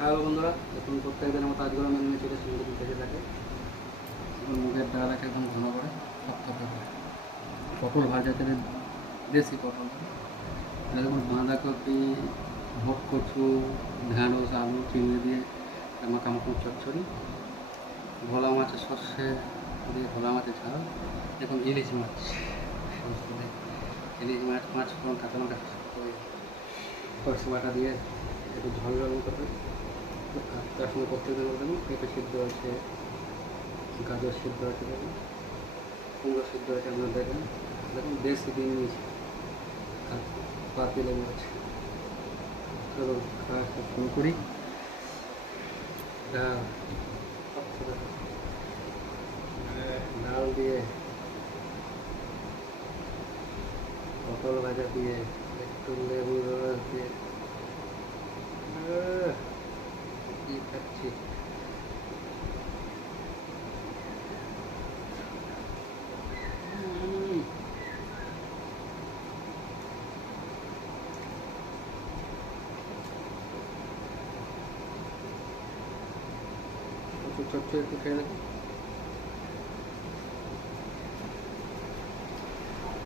Hello বন্ধুরা, এখন প্রত্যেক দিনের মতো আজকেও আমি নিয়ে চলে এসেছি থেকে থাকে। এখন মুগের ডাল আছে একদম ঘন করে থকথকে করে পটল ভাজা তেলে, দেশি পটল, দেখুন বাঁধাকপি, ভোট কচু, ঢ্যাঁড়স, আলু, চিংড়ি দিয়ে মাখামাখি চচ্চড়ি, ভোলা মাছের সর্ষে দিয়ে ভোলা মাছের ঝাল, এখন ইলিশ মাছ, ইলিশ মাছ পাঁচ ফোড়ন কাঁচা লঙ্কা সরষে বাটা দিয়ে একটু ঝাল ঝাল মতো করে। আর তার সঙ্গে প্রত্যেকদিন দেখুন পেঁপে সিদ্ধ আছে, গাজর সিদ্ধ আছে, দেখুন কুমড়ো সিদ্ধ আছে, আপনার দেখেন দেখুন দেশি ডিম নিয়েছি আর পাতি লেবু আছে। চলুন খাওয়া শুরু করি। ডাল, ডাল দিয়ে, পটল ভাজা দিয়ে, একটু লেবুর রস দিয়ে কি খাচ্ছি। চচ্চড়ি একটু খেয়ে দেখুন।